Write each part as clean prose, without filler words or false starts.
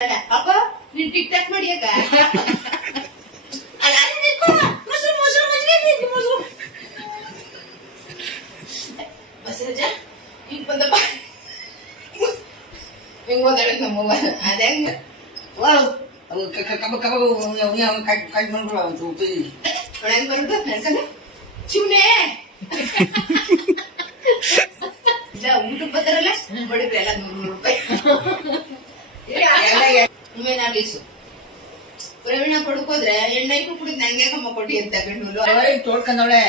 ಅಪ್ಪ ನೀನ್ tick talk ಮಾಡಿ ಅಕ್ಕ ಬಸರಾಜ ಈಗ ಬಂದಪ್ಪ ಹಿಂಗ್ ಹೋದಾಳ ನಮ್ಮವ್ವ ಅದ ಹೆಂಗ ಹೆಂಗ್ ಬಂದ ನಡ್ಕಂಡ ಚಿಮ್ನೆ ಊಟಕ್ಕೆ ಬರ್ತಾರಲ್ಲ ಬಡಿದ್ರಿ ಎಲ್ಲ 100 ರೂಪಾಯಿ ಮೇನಾಗ್ಲಿಸು ಪ್ರವೀಣ ಕೊಡ್ಕೋದ್ರೆ ಎಣ್ಣೆಗೂ ಕುಡಿದ್ ನಂಗೆ ಕಮ್ಮ ಕೊಟ್ಟಿ ಅಂತ ಗಂಡು ತೋಡ್ಕೊಂಡವಳೆ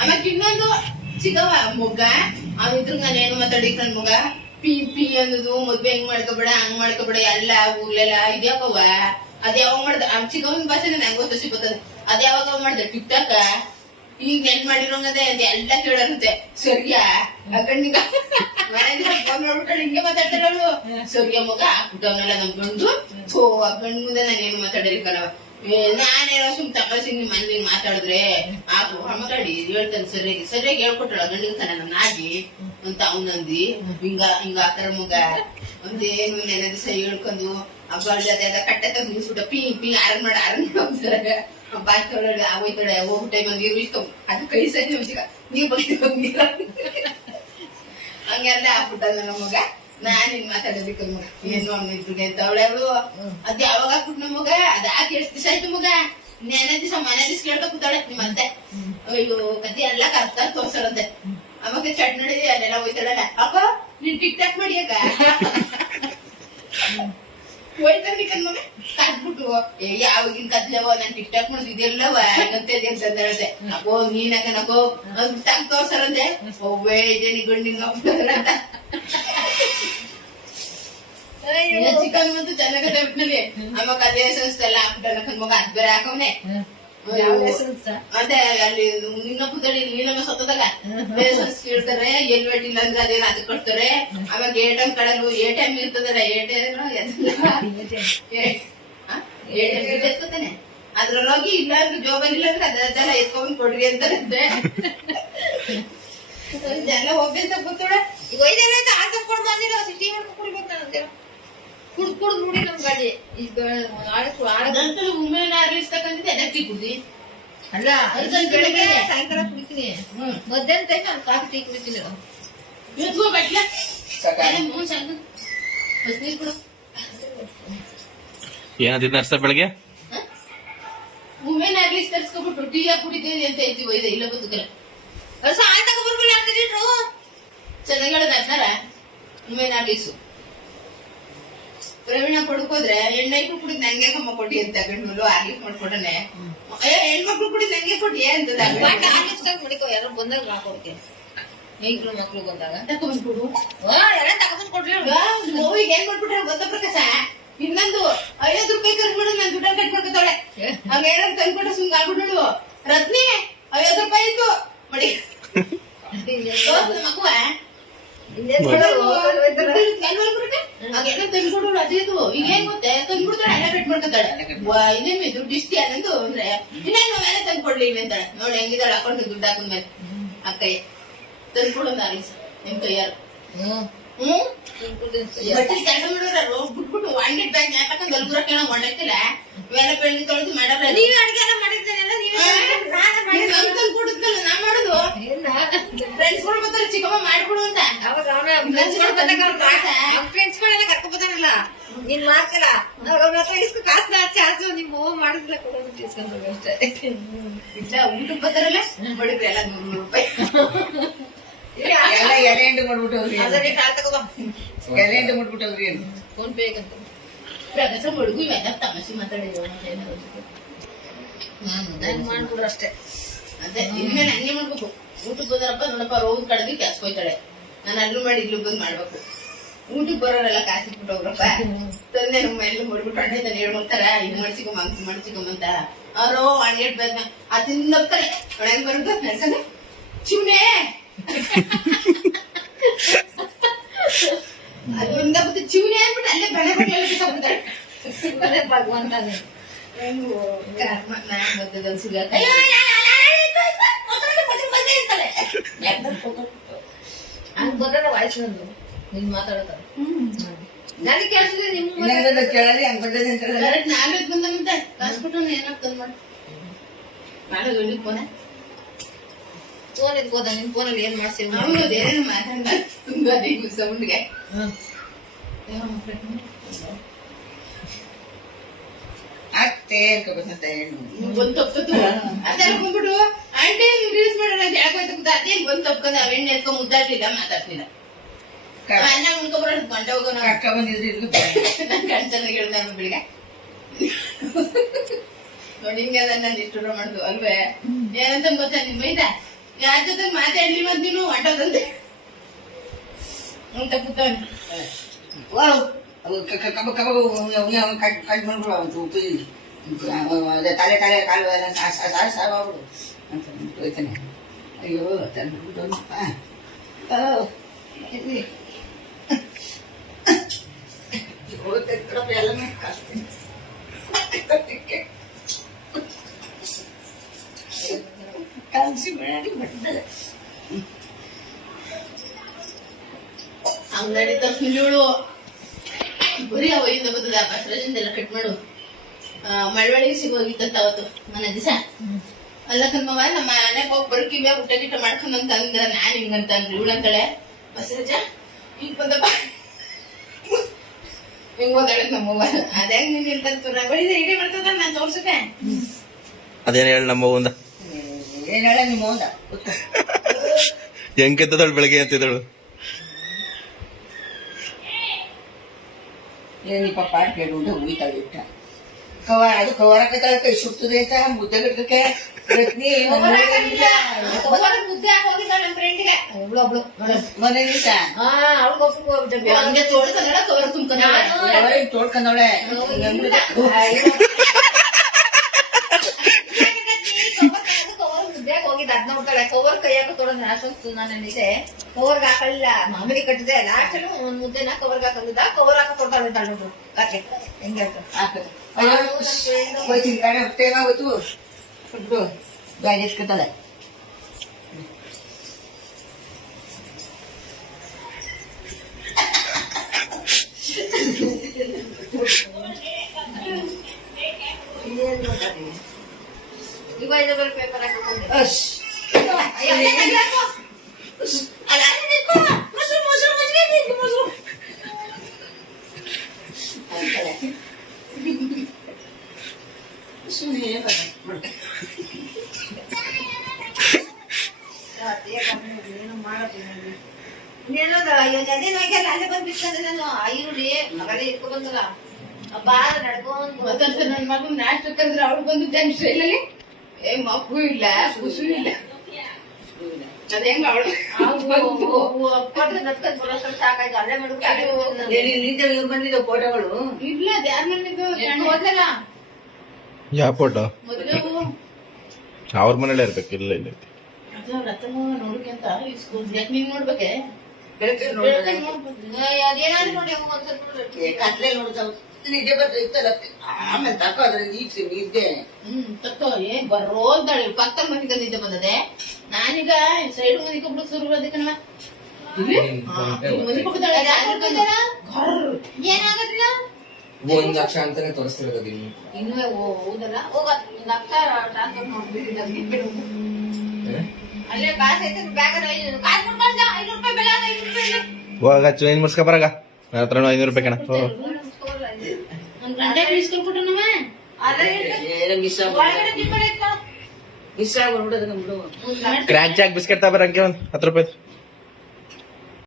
ಆಮೇಲೆ ಇನ್ನೊಂದು ಸಿಗವ ಮೊಗ್ಗ ಅವಿದ್ರ ನಾನೇನು ಮಾತಾಡಿಕೊಂಡ್ ಮಗ ಪಿ ಪಿ ಅನ್ನೋದು ಮದ್ವೆ ಹೆಂಗ್ ಮಾಡ್ಕೊಬೇಡ ಹಂಗ್ ಮಾಡ್ಕೊಬೇಡ ಎಲ್ಲ ಊರ್ಲೆಲ್ಲ ಇದ್ಯಾಕವ್ವ ಅದ್ ಯಾವಾಗ ಮಾಡ್ದ ಚಿಕ್ಕವನ್ ಭಾಷೆ ನಂಗೆ ಗೊತ್ತ ಸಿಗುತ್ತದೆ ಅದ್ ಯಾವಾಗ ಮಾಡ್ದೆ ಟಿಕ್ ಟಾಕ ಈಗ ನೆನ್ ಮಾಡಿರೋಂಗದೆ ಅಂತ ಎಲ್ಲ ಕೇಳಂತೆ ಸರಿಯಾ ಕಣ್ಣಿಗ ಮನೆಯಿಂದ ಫೋನ್ ಮಾಡ್ಬಿಟ್ಟು ಹಿಂಗೆ ಮಾತಾಡ್ತಾರವಳು ಸರಿಯ ಮಗ ಊಟವನ್ನೆಲ್ಲ ನಂಬ್ಕೊಂಡು ಸೋ ಆ ಗಂಡ್ ಮುಂದೆ ನಾನೇನು ಮಾತಾಡಿರ್ಕಲ್ಲವ ನಾನೇನೋ ಸುಮ್ ತಪಾಸಿ ನಿಮ್ ಮನೇಲಿ ಮಾತಾಡಿದ್ರೆ ಆತು ಮಾತಾಡಿ ಹೇಳ್ತಾನೆ ಸರಿಯಾಗಿ ಹೇಳ್ಕೊಟ್ಟಳ ಗಂಡಿಗೆ ತಾನೆ ನನ್ನ ಆಗಿ ಅಂತ ಅವನಂದಿ ಹಿಂಗ ಆತರ ಮಗ ಒಂದೇನು ನೆನೆ ದಿವಸ ಹೇಳ್ಕೊಂಡು ಹಬ್ಬ ಜೊತೆ ಕಟ್ಟೆ ತಂದು ಪಿ ಪಿ ಆರನ್ ಹೋಗ್ತಾರೆ ಬಾಕಿ ಆಗೋಯ್ತಾಳೆ ಹೋಗೋ ಟೈಮಲ್ಲಿ ನೀರು ಇಸ್ಕೊಂಡ್ ಅದು ಕೈ ಸರಿ ನಮ್ಸಿಗ ನೀವ್ ಬೈದು ಬಂದಿಲ್ಲ ಹಂಗೆಲ್ಲ ಆಗ್ಬಿಟ್ಟ ನನ್ನ ಮಗ ನಾನ್ ಹಿಂಗ್ ಮಾತಾಡೋದಕ್ಕೆ ಮಗ ಏನು ಅನ್ನಿದ್ರಿಗೆ ಅಂತ ಅವಳೆ ಅವಳು ಅದ್ ಯಾವಾಗ ಹಾಕ್ಬಿಟ್ಟು ನಮ್ಮ ಮಗ ಅದ್ ಹಾಕಿ ಎಷ್ಟು ದಿವಸ ಆಯ್ತು ಮಗ ನೆನೆ ದಿವಸ ಮನೆ ದಿವಸ ಕೇಳ್ಕೊ ಕೂತಾಳೆ ನಿಮ್ಮತ್ತೆ ಅಯ್ಯೋ ಕತಿ ಎಲ್ಲ ಕರ್ತ ತೋರ್ಸರಂತೆ ಅವಾಗ ಚಟ್ ನಡಿದೆ ಅಲ್ಲೆಲ್ಲ ಹೋಯ್ತಾಳಲ್ಲ ಅಪ್ಪ ನೀನ್ ಟಿಕ್ ಟಾಕ್ ಮಾಡಿ ಅಕ್ಕ ಹೋಯ್ತಾನೆ ಕಣ್ಮಗ ಕದ್ಬಿಟ್ಟು ಯಾವಾಗಿನ ಕದ್ಲವ ನಾನ್ ಟಿಕ್ ಟಾಕ್ ಮಾಡಿದ್ದೆಲ್ಲವ ಮತ್ತೆ ಅಂತ ಹೇಳ್ದೆ ಅಪ್ಪೋ ನೀನಕನಕೋ ತಾಕ್ ತೋರ್ಸರಂತೆ ಒಬ್ಬೇ ಜನಿ ಗಂಡಿಂಗ ಚಿಕನ್ ಮತ್ತು ಚೆನ್ನಾಗ ಬಿಟ್ನಲ್ಲಿ ಅಮ್ಮ ಕದೇ ಸಂಸ್ಥೆ ಎಲ್ಲ ಹಾಕ್ಬಿಟ್ಟ ಮಗ ಅದ್ ಬೇರೆ ಹಾಕವ್ನೆ ಮತ್ತೆ ಅಲ್ಲಿ ನಿನ್ನ ಪುತ್ತಳಿ ನೀನಮ್ಮ ಸತ್ತದಾಗ ಕೇಳ್ತಾರೆ ಎಲ್ವೆಟ್ ಇಲ್ಲ ಅಂದ್ರೆ ಅದೇನ ಅದಕ್ಕೆ ಕೊಡ್ತಾರೆ ಆವಾಗ ಎ.ಟಿ.ಎಂ ಕಡಲು ಎ.ಟಿ.ಎಂ ಇರ್ತದಲ್ಲ ಎತ್ಕೋತಾನೆ ಅದ್ರಲ್ಲೋಗಿ ಇಲ್ಲ ಅಂದ್ರೆ ಜೋಬಲ್ ಇಲ್ಲ ಅಂದ್ರೆ ಅದೆಲ್ಲ ಎತ್ಕೊಂಡ್ ಕೊಡ್ರಿ ಅಂತಾರಂತೆ ಜನ ಹೋಗ್ಬೇಕ ಗೊತ್ತೋಳ ಈಗ ಒಯ್ದೇನೆ ಅಂತ ಆಸೆ ಕೊಡ್ ಬಂದಿಲ್ಲ ಸಿಟಿ ಮಾಡ್ಕೊಂಡು ಕುಡಿಬೇಕು ಕುಡ್ ನೋಡಿ ನಮ್ ಗಾಡಿ ಈಗ ಆಡದಂತೂ ಉಮ್ಮೇನ ಅರ್ಲಿಸ್ತಕ್ಕಂತಿದ್ದೆ ಅದಕ್ಕೆ ಕುಡ್ದಿ ಅಲ್ಲ ಬೆಳಗ್ಗೆ ಸಾಯಂಕಾಲ ಕುಡಿತೀನಿ ಮಧ್ಯಾಹ್ನ ಟೈಮ್ ನಾನು ಕಾಫಿ ಟೀ ಕುಡಿತೀನಿ ಇವತ್ತು ಬಟ್ಲ ನೀರು ಕೊಡು ಏನಂತಿದ್ ನರ್ಸ ಬೆಳಗ್ಗೆ ಉಮ್ಮೇನ ಅರ್ಲಿಸ್ ತರ್ಸ್ಕೊಬಿಟ್ಟು ಟೀ ಕುಡಿತೀನಿ ಅಂತ ಹೇಳ್ತೀವಿ ಒಯ್ದೆ ಇಲ್ಲ ಬದುಕಲ್ಲ ಸಾಯಂಕಾಲ ಬರ್ಬಿಡಿ ಅಂತಿದ್ರು ಚೆನ್ನಾಗಿ ಹೇಳೋದು ಅದ್ನಾರ ಉಮ್ಮೇನ ಅರ್ಲಿಸು ಪ್ರವೀಣ ಕೊಡ್ಕೋದ್ರೆ ಹೆಣ್ಮಕ್ಳು ಕುಡಿದ್ ನಂಗೆ ಕಮ್ಮ ಕೊಟ್ಟಿ ಅಂತ ಗಂಡು ಆಗ್ಲಿಕ್ ಮಾಡ್ಕೊಡನೆ ಹೆಣ್ಮಕ್ಳು ಕುಡಿದ್ ನಂಗೆ ಕೊಟ್ಟಿ ಅಂತ ಮುಡಿಕೋ ಯಾರು ಬಂದಾಗ ಹಾಕೋಕೆ ಈಗಲೂ ಮಕ್ಳು ಬಂದಾಗ ತಕೊಂಡ್ಬಿಡು ಎಲ್ಲ ತಗೊಂಡ್ ಕೊಡ್ರಿ ಮೂವಿಗೆ ಏನ್ ಮಾಡ್ಬಿಟ್ರೆ ಗೊತ್ತ ಪ್ರಕಾಶ ಇನ್ನೊಂದು 50 ರೂಪಾಯಿ ಖರ್ಚು ಮಾಡು ನಾನು ದುಡ್ಡ ಕಟ್ ಮಾಡ್ಕೊತಾಳೆ ಹಂಗ ಏನಾದ್ರು ತಂದ್ಕೊಟ್ರೆ ಸುಮ್ಗೆ ಆಗ್ಬಿಟ್ಟು ರತ್ನಿ 50 ರೂಪಾಯಿ ಇತ್ತು ಮಡಿ ಮಗುವ ತಂದ್ಕೊಡು ಅದೇ ಇದು ಈಗ ಏನ್ ಗೊತ್ತೆ ತಂದ್ಬಿಡ್ತಾಳೆ ಎಲ್ಲ ಕಟ್ ಮಾಡ್ಕೊತಾಳೆ ಇನ್ನೇನು ದುಡ್ಡು ಇಷ್ಟಿ ಅದಂತು ಅಂದ್ರೆ ಇನ್ನೇನು ಮೇಲೆ ತಂದ್ಕೊಡ್ಲಿ ಅಂತಾಳೆ ನೋಡಿ ಹೆಂಗಿದಾಳೆ ಹಾಕೊಂಡು ದುಡ್ಡು ಹಾಕೊಂಡ್ಮೇಲೆ ಅಕ್ಕಯ್ಯ ತಂದ್ಕೊಡು ಅಂತ ಆಗಲಿ ನಿಮ್ ಕೈಯಾರು ಬಟ್ಟೆ ಕೆಲಸ ಮಾಡೋರು ಬಿಟ್ಬಿಟ್ಟು ವಾಂಡೆಡ್ ಬ್ಯಾಗ್ ಯಾಕಂದ್ರೆ ಅಲ್ಗುರ ಕೇಳ ಮಾಡಕ್ತಿಲ್ಲ ಮೇಲೆ ಬೆಳಗ್ಗೆ ತೊಳೆದು ಮಾಡಲ್ಲ ನೀವೇ ಅಡ್ಗೆ ಎಲ್ಲ ಮಾಡಿದ್ದೇನೆಲ್ಲ ಕೊಡುತ್ತಲ್ಲ ನಾ ಮಾಡುದು ಫ್ರೆಂಡ್ಸ್ ಗಳು ಬರ್ತಾರೆ ಚಿಕ್ಕಮ್ಮ ಮಾಡ್ಬಿಡು ಅಂತ ಫ್ರೆಂಡ್ಸ್ ಗಳೆಲ್ಲ ಕರ್ಕೊಬೋದಾರಲ್ಲ ನೀನ್ ಮಾಡ್ಕಲ್ಲ ಅವ್ರ ಹತ್ರ ಇಸ್ಕೊ ಕಾಸನ್ನ ಚಾರ್ಜ್ ನಿಮ್ಮ ಮಾಡಿದ್ರೆ ಕೊಡೋದು ಇಸ್ಕೊಂಡ್ರು ಅಷ್ಟೇ ಇಲ್ಲ ಊಟಕ್ಕೆ ಬರ್ತಾರಲ್ಲ ಬಡಿದ್ರೆ ಎಲ್ಲ 100 ರೂಪಾಯಿ ಎಲೆ ಎಂಟು ಮಾಡ್ಬಿಟ್ಟು ಹೋಗ್ರಿ ಅದನ್ನೇ ಕಾಲ್ ತಗೋಬ ಎಲೆ ಎಂಟು ಮಾಡ್ಬಿಟ್ಟು ಹೋಗ್ರಿ ಫೋನ್ ಪೇ ಅಂತ ಪ್ರಕಾಶ ಹುಡುಗು ಇವೆಲ್ಲ ತಮಾಷೆ ಮಾತಾಡಿದ್ರು ನಾನು ಮಾಡ್ಬಿಡ್ರು ಅಷ್ಟೇ ಅದೇ ಇನ್ಮೇಲೆ ಹಂಗೆ ಮಾಡ್ಬೇಕು ಊಟಕ್ಕೆ ಬಂದಾರಪ್ಪ ನೋಡಪ್ಪ ರೋಡ್ ಕಡೆದಿ ಕ್ಯಾಸ್ ಹೋಯ್ತಾಳೆ ನಾನು ಅಲ್ಲೂ ಮಾಡಿ ಇಲ್ಲೂ ಬಂದ್ ಮಾಡ್ಬೇಕು ಊಟಕ್ಕೆ ಬರೋರೆಲ್ಲ ಕಾಸು ಇಟ್ಬಿಟ್ಟವ್ರಪ್ಪ ತಂದೆ ನಮ್ಮ ಎಲ್ಲ ಮಾಡ್ಬಿಟ್ಟು ಅಣ್ಣೆ ತಾನೆ ಹೇಳ್ಕೊಂತಾರ ಇದು ಮಾಡ್ಸಿಕೊಂಬಂತ ಅವರು ಅಂಗೇಟ್ ಬೇಗ ಆ ತಿಂದೋಗ್ತಾರೆ ಹೆಂಗ್ ಬರುತ್ತೆ ನಡ್ಸನೆ ಚಿಮ್ನೆ ಅದೊಂದ ಮತ್ತೆ ಚಿಮ್ನೆ ಅಂದ್ಬಿಟ್ಟು ಅಲ್ಲೇ ಬೆಳೆ ಬಿಟ್ಟು ಭಗವಂತನೇ ಮದ್ದದಲ್ಲಿ ಸಿಗ ವಾಯ್ಸ್ ನಂದು ನೀನ್ ಮಾತಾಡ್ತಾರೆ ನನಗೆ ಕೇಳಿಸಿದ್ರೆ ನಿಮ್ ಕೇಳಲಿ ಹಂಗ್ ಬಂದದೆ ಅಂತ ಹೇಳಲ್ಲ. ಕರೆಕ್ಟ್ ನಾಳೆ ಬಂದಂತೆ ಕಾಸ್ಬಿಟ್ಟು ಏನಾಗ್ತದ ಮಾಡಿ ನಾಳೆ ದುಡ್ಡು ಫೋನ್ ಫೋನ್ ಎತ್ಕೋದ ನಿನ್ ಫೋನಲ್ಲಿ ಏನ್ ಮಾಡ್ಸಿ ಹೌದು ಏನು ಮಾತಾಡ ತುಂಬಾ ಸೌಂಡ್ಗೆ ಅತ್ತೆ ಅನ್ಕೋಬೇಕಂತ ಹೆಣ್ಣು. ಬಂದ್ ತಪ್ಪತ್ತು ಅದೇ ಅನ್ಕೊಂಡ್ಬಿಟ್ಟು ಆಂಟಿ ರೀಲ್ಸ್ ಮಾಡೋಣ ಅಂತ ಯಾಕೋಯ್ತು ಅದೇನ್ ಬಂದ್ ತಪ್ಕೊಂಡ್ ಅವ್ ಎಣ್ಣೆ ಎತ್ಕೊಂಡ್ ಮುದ್ದಾಡ್ಲಿಲ್ಲ ಮಾತಾಡ್ತಿಲ್ಲ ಅನ್ನ ಉಣ್ಕೊಬರೋದು ಗಂಟೆ ಹೋಗೋಣ ಅಕ್ಕ ಬಂದಿದ್ರು ಇದ್ಲು ನನ್ ಗಂಡ ಚೆನ್ನಾಗಿ ಹೇಳ್ದ ಬೆಳಿಗ್ಗೆ ನೋಡಿ ಹಿಂಗೆ ನಾನು ಇಷ್ಟು ಮಾಡುದು ಅಲ್ವೇ ಏನಂತ ಗೊತ್ತಾ ನಿಮ್ ಬೈದ ಯಾರ ಜೊತೆ ಮಾತಾಡ್ಲಿ ಮತ್ ನೀನು ಹೊಂಟೋದಂತೆ ಅಂತ ಕೂತವನ್ ವಾವ್ ಅವು ಕಬ್ಬ ಕಟ್ ಮಾಡ್ಬಿಡು ಅವನು ಉಪ್ಪು ತಲೆ ಕಾಲು ಎಲ್ಲ ಸಾವಾಗ್ಬಿಡು ಅಂತ ಹೋಯ್ತಾನೆ. ಅಯ್ಯೋ ತಂದ್ಬಿಟ್ಟಪ್ಪ ಎಲ್ಲನೂ ಕಾಸ್ತೀನಿ ಕಲ್ಸಿ ಮಾಡಿ ಬರ್ತದೆ. ಅಂಗಡಿ ತರ್ಸ್ಕೊಂಡ್ಳು ಬರೀ ಅವರಿಂದ ಬರ್ತದ ಬಸರಾಜಿಂದೆಲ್ಲ ಕಟ್ ಮಾಡು ಮಳವಳ್ಳಿಗೆ ಸಿಗೋಗಿತ್ತಂತ ಅವತ್ತು ಮನೆ ದಿವಸ ಅಲ್ಲ ಕಣ್ಮವ ನಮ್ಮ ಮನೆಗೆ ಹೋಗಿ ಬರಕಿ ಮ್ಯಾಗ ಊಟ ಗಿಟ ಮಾಡ್ಕೊಂಡಂತ ಅಂದ್ರ ನಾನ್ ಹಿಂಗಂತ ಅಂದ್ರಿ ಇವಳಂತಾಳೆ ಬಸರಾಜ ಹಿಂಗ್ ಬಂದಪ್ಪ ಹಿಂಗ್ ಓದಾಡಕ್ ನಮ್ಮವ್ವ ಅದೇ ನೀನ್ ಇಲ್ತಂತ ಬರೀ ಇಡೀ ಮಾಡ್ತದ ನಾನ್ ತೋರ್ಸಕ್ಕೆ ಅದೇನು ಹೇಳಿ ನಮ್ಮವ್ವಂದ ಏನ್ ಹೇಳ ನಿಮ್ಮ ಹೋದ ಹೆಂಗ್ ಕೆತ್ತದಳು ಬೆಳಗ್ಗೆ ಅಂತಿದ್ದಳು. ಏನಿ ಪಪ್ಪ ಕೇಳುವುದು ಉಳಿತಾಳೆ ಇಟ್ಟ ಕವರ ಅದು ಕವರಕ್ಕೆ ಕೈ ಸುಡ್ತದೆ ಅಂತ ಮುದ್ದೆ ಗಿಡಕ್ಕೆ ರತ್ನಿ ಮುದ್ದೆ ಹಾಕೋಗಿದ್ದಾಳೆ ನಮ್ ಫ್ರೆಂಡ್ಗೆ ಒಬ್ಳು ಮನೆ ನಿಂತ ಅವ್ಳಿಗೊಬ್ಬ ಹಂಗೆ ತೋಡ್ಸಲ್ಲ ಕವರ್ ತುಂಬ್ಕೊಂಡ ತೋಡ್ಕೊಂಡವಳೆ ಮುದ್ದೆ ಹೋಗಿದ್ದ ಅದ್ ನೋಡ್ತಾಳೆ ಕವರ್ ಕೈಯಾಗ ತೊಗೊಂಡ್ ಅಷ್ಟೊಂದು ನಾನು ಇದೆ ಕವರ್ಗೆ ಹಾಕಲಿಲ್ಲ ಮಾಮೂಲಿ ಕಟ್ಟಿದೆ ಲಾಸ್ಟ್ ಒಂದ್ ಮುದ್ದೆನ ಕವರ್ಗೆ ಹಾಕಲಿದ್ದ ಕವರ್ ಹಾಕ ಕೊಡ್ತಾಳೆ ನೋಡು ಕಾಕೆ ಹೆಂಗೆ ಹೋಯ್ತೀನಿ ಕಡೆ ಟೈಮ್ ಆಗೋತು ಫುಡ್ಡು ಗಾಡಿ ಎಸ್ಕೊತಾಳೆ. ಈಗ 5 ರೂಪಾಯಿ ಪೇಪರ್ ಹಾಕೊಂಡು ಅಶ್ ಅಲ್ಲೇ ಬಂದ್ಬಿಟ್ಟಂದ್ರೆ ನಾನು ಈರುಳ್ಳಿ ಅವೆಲ್ಲ ಇಟ್ಕೊ ಬಂದಲ್ಲ ಬಾರ ನಡ್ಕೊಂಡ್ ಮತ್ತಂತ ನನ್ ಮಗನ್ ನಾಷ್ಟಕ್ಕಂದ್ರೆ ಅವ್ಳು ಬಂದು ಜನ ಸ್ಟೈಲಲ್ಲಿ ಏ ಮಗು ಇಲ್ಲ ಕುಸು ಇಲ್ಲ ಅದ ಹೆಂಗ ಅವಳು ನಡ್ಕೊಂಡ್ ಬರೋಷ್ಟ್ರಲ್ಲಿ ಸಾಕಾಯ್ತು ಅಲ್ಲೇ ನಿಂತ ಇವ್ರು ಬಂದಿದ್ದ ಫೋಟೋಗಳು ಇಲ್ಲ ಅದ ಯಾರ ಮನೆದು ಹೋದ್ಲಲ್ಲ ಯಾವ ಫೋಟೋ ಮದುವೆವು ಅವ್ರ ಮನೇಲೆ ಇರ್ಬೇಕು. ಇಲ್ಲ ಇಲ್ಲ ಅದು ಅವ್ರ ಅತ್ತಮ್ಮ ನೋಡ್ಕಂತ ಇಸ್ಕೂಲ್ ಯಾಕೆ ನೀನ್ ನೋಡ್ಬೇಕೆ ಅದೇನಾದ್ರು ನೋಡಿ ಒಂದ್ಸಲ ಕತ್ಲೆ ನೋಡ್ತಾವ ನಿದ್ದೆ ಬರ್ತಾ ಇತ್ತಲ್ಲ ಆಮೇಲೆ ತಕೋ ಅದ್ರ ನಿದ್ದೆ ತಕ್ಕೋ ಏ ಬರೋದಾಳಿ ಪಕ್ಕದ ಮನೆಗೆ ನಿದ್ದೆ ಬಂದದೆ ನಾನೀಗ ಸೈಡ್ ಮನೆಗೆ ಒಬ್ಳು ಸುರು ಅದಕ್ಕನ ಮನೆ ಪಕ್ಕದಾಳೆ ಏನಾಗತ್ತಿಲ್ಲ 1 ಲಕ್ಷ ಅಂತಾನೆ ತೋರಿಸ್ತಿರೋದು ಇನ್ನೂ ಹೌದಲ್ಲ ಹೋಗ ಲಕ್ಷ ಟ್ರಾನ್ಸ್ಫರ್ ಮಾಡ್ಬಿಟ್ಟು ಅಲ್ಲೇ ಕಾಸು ಐತೆ ಬ್ಯಾಗ್ ಕಾಸು ಕೊಡ್ಬಾರ್ದ 5 ರೂಪಾಯಿ ಬೆಲೆ 5 ರೂಪಾಯಿ ಹೋಗ ಚೇಂಜ್ ಮುಡ್ಸ್ಕೊ ಬರಾಗ ನನ್ನ ಹತ್ರ 500 ರೂಪಾಯಿ ಕಣ. ಒಂದ್ ಗಂಟೆ ಇಸ್ಕೊಳ್ಬಿಟ್ಟು ನಮ್ಮ ಮಿಸ್ ಆಗ್ಬಿಡ್ಬಿಡೋದು ನಮ್ದು ಕ್ರ್ಯಾಕ್ ಜಾಕ್ ಬಿಸ್ಕೆಟ್ ತಗೋಬರಂಗೆ ಒಂದು 10 ರೂಪಾಯಿ